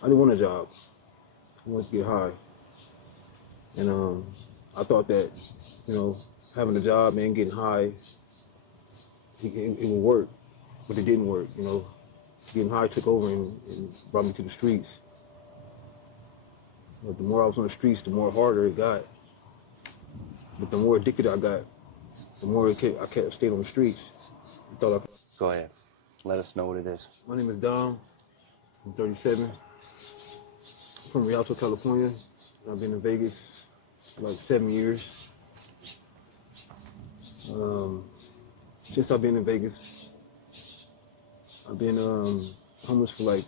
I didn't want a job. I wanted to get high. And I thought that, you know, having a job and getting high, it would work, but it didn't work. Getting high took over and brought me to the streets. But the more I was on the streets, the more harder it got. But the more addicted I got, the more I kept staying on the streets. I thought I could. Go ahead. Let us know what it is. My name is Dom. I'm 37. I'm from Rialto, California. I've been in Vegas for like 7 years. Since I've been in Vegas, I've been homeless for like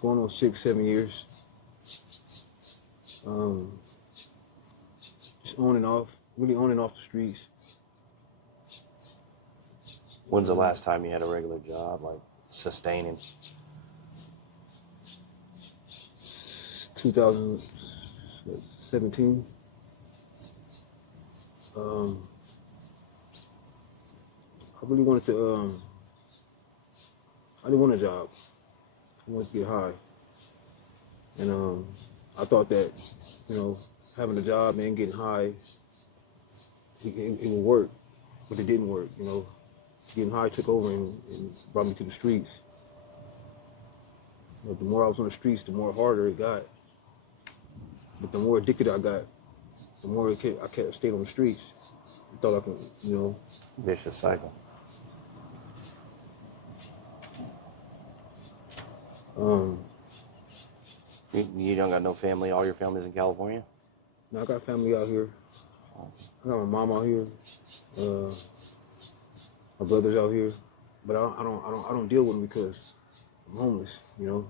going on 6, 7 years. Just on and off, really on and off the streets. When's the last time you had a regular job, like sustaining? 2017. I really wanted to, I didn't want a job. I wanted to get high. And I thought that, having a job and getting high, it would work, but it didn't work. Getting high took over and brought me to the streets. The more I was on the streets, the more harder it got. But the more addicted I got, the more I kept staying on the streets. I thought I could, Vicious cycle. You don't got no family? All your family's in California? Now I got family out here. I got my mom out here. My brother's out here, but I don't deal with them because I'm homeless. They don't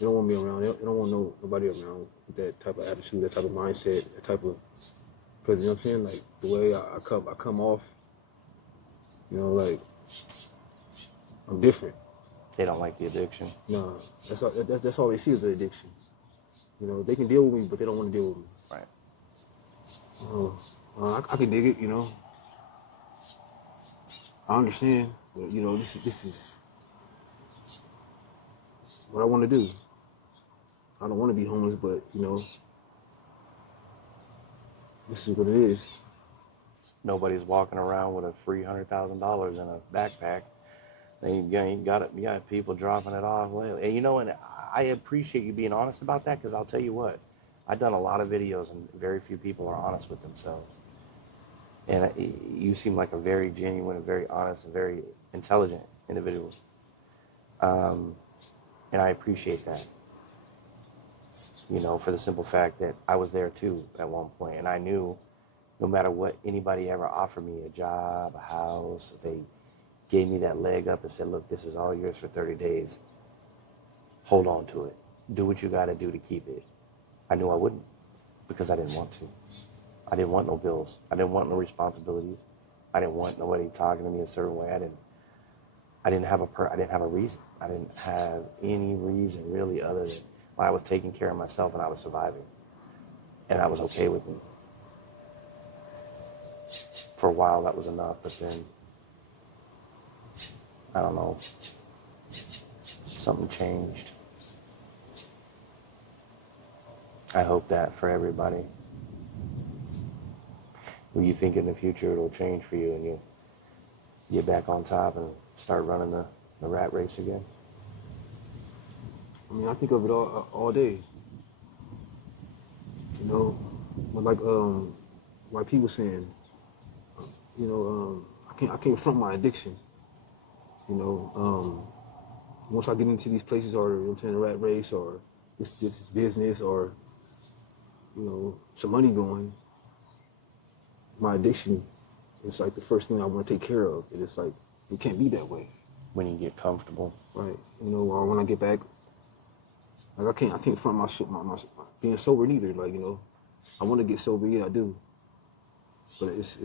want me around. They don't want nobody around with that type of attitude, that type of mindset, that type of. Because you know what I'm saying, like the way I come off. Like I'm different. They don't like the addiction. No, that's all they see is the addiction. They can deal with me, but they don't want to deal with me. Right. I can dig it. I understand, but this is what I want to do. I don't want to be homeless, but this is what it is. Nobody's walking around with a free $100,000 in a backpack. You got people dropping it off. And I appreciate you being honest about that, because I'll tell you what, I've done a lot of videos and very few people are honest with themselves. And you seem like a very genuine and very honest and very intelligent individual. And I appreciate that. For the simple fact that I was there too at one point, and I knew no matter what anybody ever offered me, a job, a house, if they gave me that leg up and said, look, this is all yours for 30 days, hold on to it. Do what you got to do to keep it. I knew I wouldn't, because I didn't want to. I didn't want no bills. I didn't want no responsibilities. I didn't want nobody talking to me a certain way. I didn't have a reason. I didn't have any reason really other than I was taking care of myself and I was surviving. And I was okay with it. For a while that was enough, but then, I don't know, something changed. I hope that for everybody. You think in the future it'll change for you and you get back on top and start running the rat race again? I mean, I think of it all day. But like P was saying, I can't front my addiction. Once I get into these places, or the rat race, or this business, or some money going, my addiction is like the first thing I want to take care of. And it's like it can't be that way. When you get comfortable, right? Or when I get back, like I can't front my being sober neither. Like I want to get sober, yeah, I do, but it's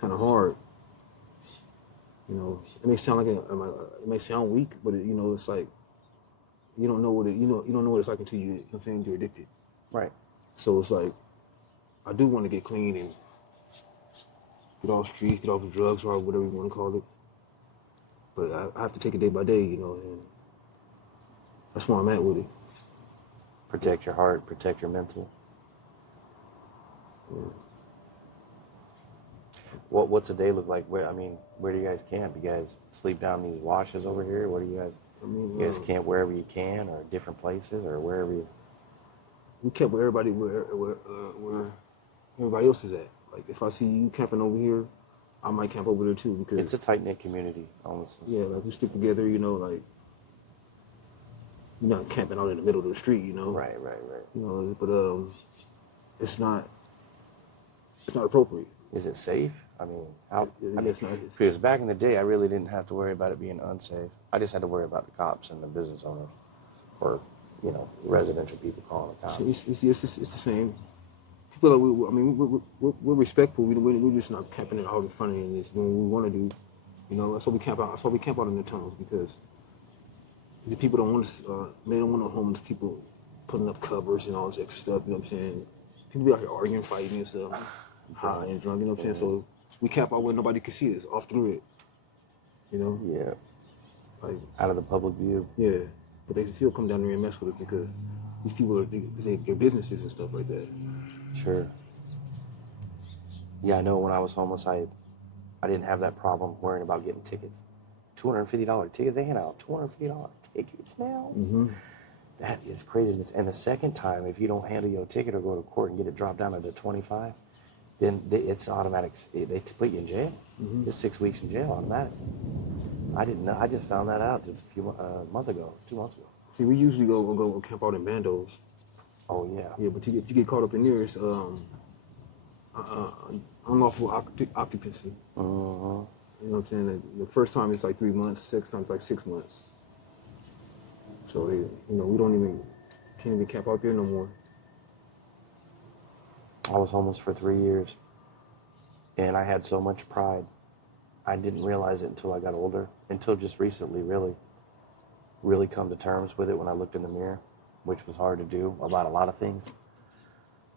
kind of hard. It may sound like it may sound weak, but it's like you don't know what it's like until you're addicted. Right. So it's like I do want to get clean and get off the streets, get off the drugs, or whatever you want to call it. But I have to take it day by day, and That's where I'm at with it. Protect your heart, protect your mental. Yeah. What's a day look like? Where do you guys camp? You guys sleep down these washes over here? What do you guys? I mean, You guys camp wherever you can, or different places, or wherever you. we camp where everybody where everybody else is at. Like if I see you camping over here, I might camp over there too because It's a tight knit community, almost. yeah, like we stick together. You know, like you're not camping out in the middle of the street. You know, Right. You know, but it's not appropriate. Is it safe? I mean, how? It's not. Because back in the day, I really didn't have to worry about it being unsafe. I just had to worry about the cops and the business owners, or residential people calling the cops. It's the same. People, we're respectful. We're just not camping and having fun and just doing what we want to do. You know, that's why we camp out. That's why we camp out in the tunnels because the people don't want us. They don't want no homeless people putting up covers and all this extra stuff. You know what I'm saying? People be out here arguing, fighting and stuff, high and drunk. You know what I'm saying? So we camp out where nobody can see us, off the grid. You know? Yeah. Like out of the public view. Yeah, but they still come down there and mess with us because these people are their businesses and stuff like that. Sure. Yeah, I know when I was homeless, I didn't have that problem worrying about getting tickets. $250 tickets. They hand out $250 tickets now. Mm-hmm. That is craziness. And the second time, if you don't handle your ticket or go to court and get it dropped down to 25, then it's automatic. They put you in jail. Mm-hmm. It's 6 weeks in jail, automatic. I didn't know. I just found that out just a month ago, 2 months ago. See, we usually go camp out in bandos. Oh yeah. Yeah, but if you get caught up in there, it's unlawful occupancy. Uh-huh. You know what I'm saying? The first time it's like 3 months. Second time it's like 6 months. So we can't even camp out there no more. I was homeless for 3 years, and I had so much pride. I didn't realize it until I got older, until just recently, really come to terms with it when I looked in the mirror, which was hard to do about a lot of things.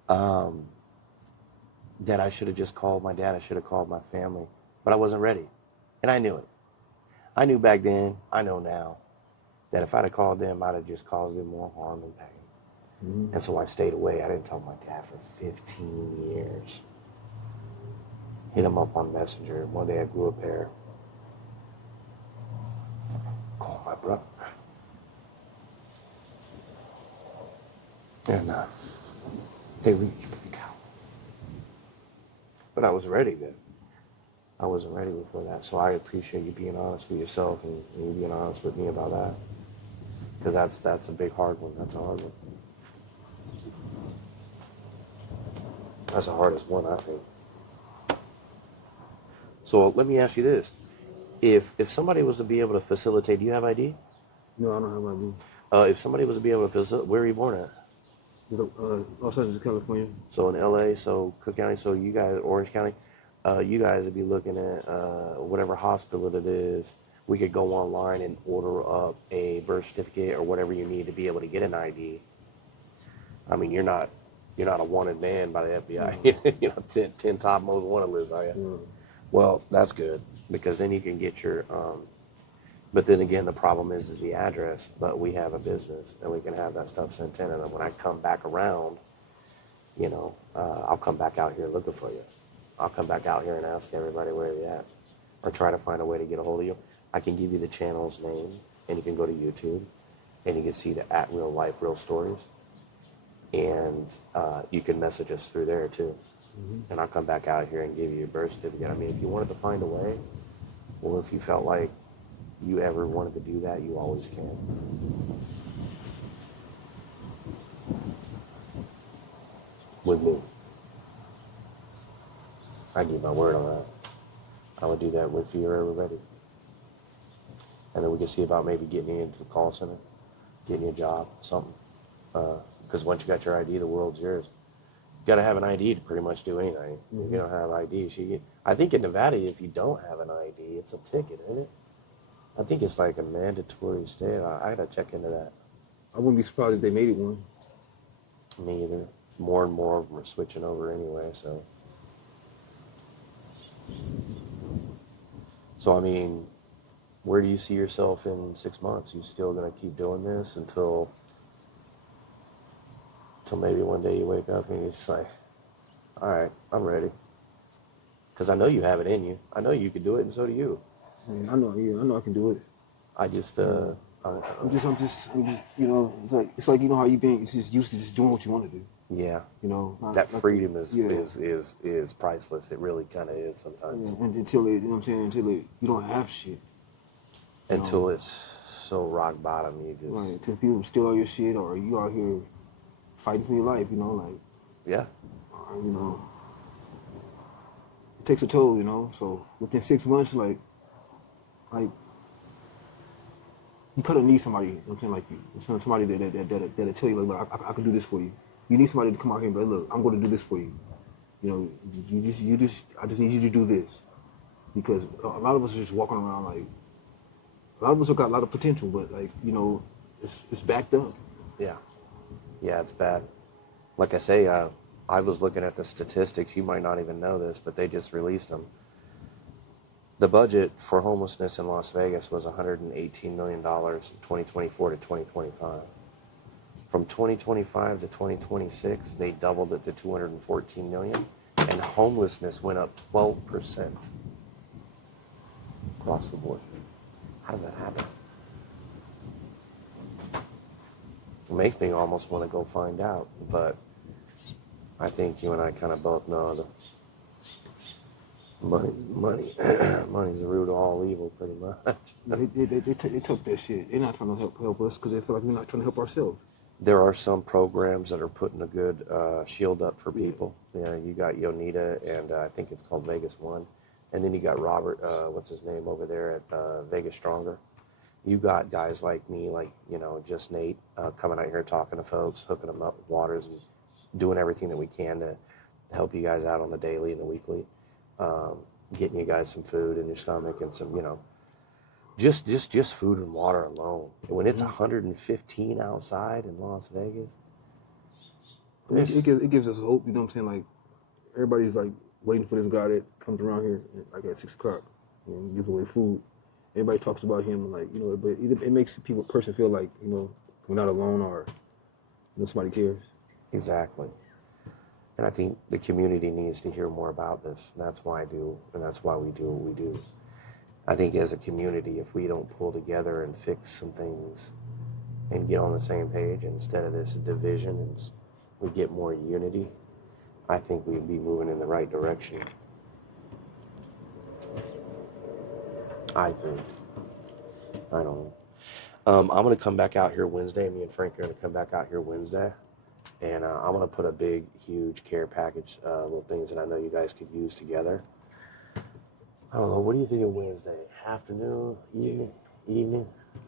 That I should have just called my dad, I should have called my family, but I wasn't ready, and I knew it. I knew back then, I know now, that if I'd have called them, I'd have just caused them more harm and pain. Mm-hmm. And so I stayed away. I didn't talk to my dad for 15 years. Hit him up on Messenger. One day I grew a pair. Call my brother. And they reached me out. But I was ready then. I wasn't ready before that. So I appreciate you being honest with yourself and you being honest with me about that. Because that's a big hard one. That's a hard one. That's the hardest one, I think. So let me ask you this. If somebody was to be able to facilitate, do you have ID? No, I don't have ID. If somebody was to be able to facilitate, where are you born at? Los Angeles, California. So in LA, so Cook County, so you guys, Orange County, you guys would be looking at whatever hospital it is. We could go online and order up a birth certificate or whatever you need to be able to get an ID. I mean, you're not a wanted man by the FBI. Mm-hmm. 10 top most wanted lists, are you? Mm-hmm. Well, that's good because then you can get your. But then again, the problem is the address. But we have a business and we can have that stuff sent in. And then when I come back around, I'll come back out here looking for you. I'll come back out here and ask everybody where you're at, or try to find a way to get a hold of you. I can give you the channel's name, and you can go to YouTube, and you can see the at real life, real stories, and you can message us through there too. Mm-hmm. And I'll come back out here and give you your birth certificate. I mean, if you wanted to find a way, or if you felt like you ever wanted to do that, you always can. With me. I give my word on that. I would do that if you're ever ready. And then we can see about maybe getting you into the call center, getting you a job, something. Because once you got your ID, the world's yours. You got to have an ID to pretty much do anything. Mm-hmm. If you don't have ID, I think in Nevada, if you don't have an ID, it's a ticket, isn't it? I think it's like a mandatory state. I got to check into that. I wouldn't be surprised if they made it one. Me either. More and more of them are switching over anyway, so. So, I mean, Where do you see yourself in 6 months? You still gonna keep doing this until maybe one day you wake up and you're just like, all right, I'm ready. Because I know you have it in you. I know you can do it, and so do you. Yeah, I know. Yeah, I know I can do it. I just, I'm just, you know, it's like you know how you been. It's just used to just doing what you want to do. yeah. You know, That like freedom yeah. is priceless. It really kind of is sometimes. Yeah, and until it, you know what I'm saying, you don't have shit. Until it's so rock bottom, you Right, just until people steal all your shit, or you out here fighting for your life, you know, like, yeah. you know, it takes a toll, you know. So within 6 months, like you kind of need somebody, you know what I'm saying, like you, somebody that'll tell you, like, I can do this for you. You need somebody to come out here and be like, look, I'm going to do this for you. You know, I just need you to do this, because a lot of us are just walking around like, a lot of us have got a lot of potential, but like, you know, it's backed up. Yeah. Yeah, it's bad. Like I say, I was looking at the statistics. You might not even know this, but they just released them. The budget for homelessness in Las Vegas was $118 million in 2024 to 2025. From 2025 to 2026, they doubled it to $214 million, and homelessness went up 12% across the board. How does that happen? It makes me almost want to go find out, but I think you and I kind of both know that money's the root of all evil, pretty much. They took that shit. They're not trying to help us because they feel like we're not trying to help ourselves. There are some programs that are putting a good shield up for people. Yeah, you got Yonita, and I think it's called Vegas One, and then you got Robert, what's his name over there at Vegas Stronger. You got guys like me, like, you know, just Nate, coming out here talking to folks, hooking them up with waters, and doing everything that we can to help you guys out on the daily and the weekly, getting you guys some food in your stomach and some, you know, just food and water alone. When it's 115 outside in Las Vegas, It gives us hope. You know what I'm saying? Like, everybody's like waiting for this guy that comes around here like at 6 o'clock and gives away food. Everybody talks about him, like, you know, but it makes the person feel like, you know, we're not alone, or, you know, somebody cares. exactly. And I think the community needs to hear more about this. And that's why that's why we do what we do. I think as a community, if we don't pull together and fix some things and get on the same page instead of this division, and we get more unity, I think we'd be moving in the right direction. I think. I don't know. I'm going to come back out here Wednesday. Me and Frank are going to come back out here Wednesday. And I'm going to put a big, huge care package, little things that I know you guys could use together. I don't know. What do you think of Wednesday? Afternoon? Evening? Evening?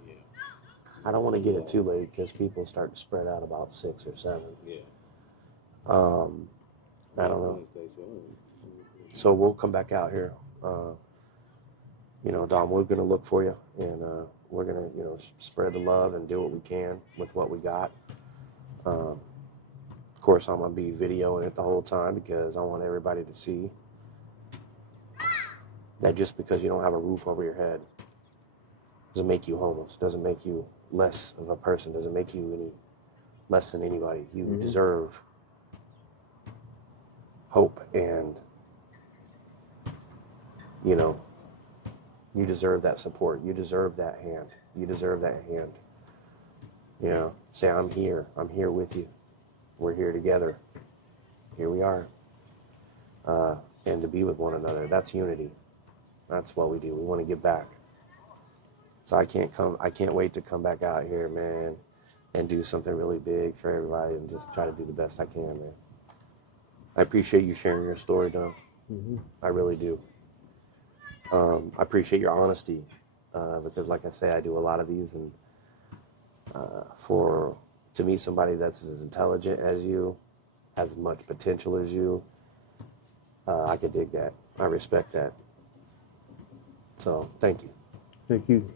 Yeah. I don't want to get it too late because people start to spread out about 6 or 7. Yeah. I don't know. So we'll come back out here. You know, Dom, we're going to look for you, and we're going to, you know, spread the love and do what we can with what we got. Of course, I'm going to be videoing it the whole time because I want everybody to see that just because you don't have a roof over your head doesn't make you homeless, doesn't make you less of a person, doesn't make you any less than anybody. You deserve hope, and, you know, you deserve that support. You deserve that hand. You deserve that hand. You know, say, I'm here with you. We're here together. Here we are. And to be with one another, that's unity. That's what we do. We want to give back. So I can't wait to come back out here, man, and do something really big for everybody and just try to do the best I can, man. I appreciate you sharing your story, Don. I really do. I appreciate your honesty, because like I say, I do a lot of these, and to meet somebody that's as intelligent as you, has as much potential as you, I could dig that. I respect that. So, thank you. Thank you.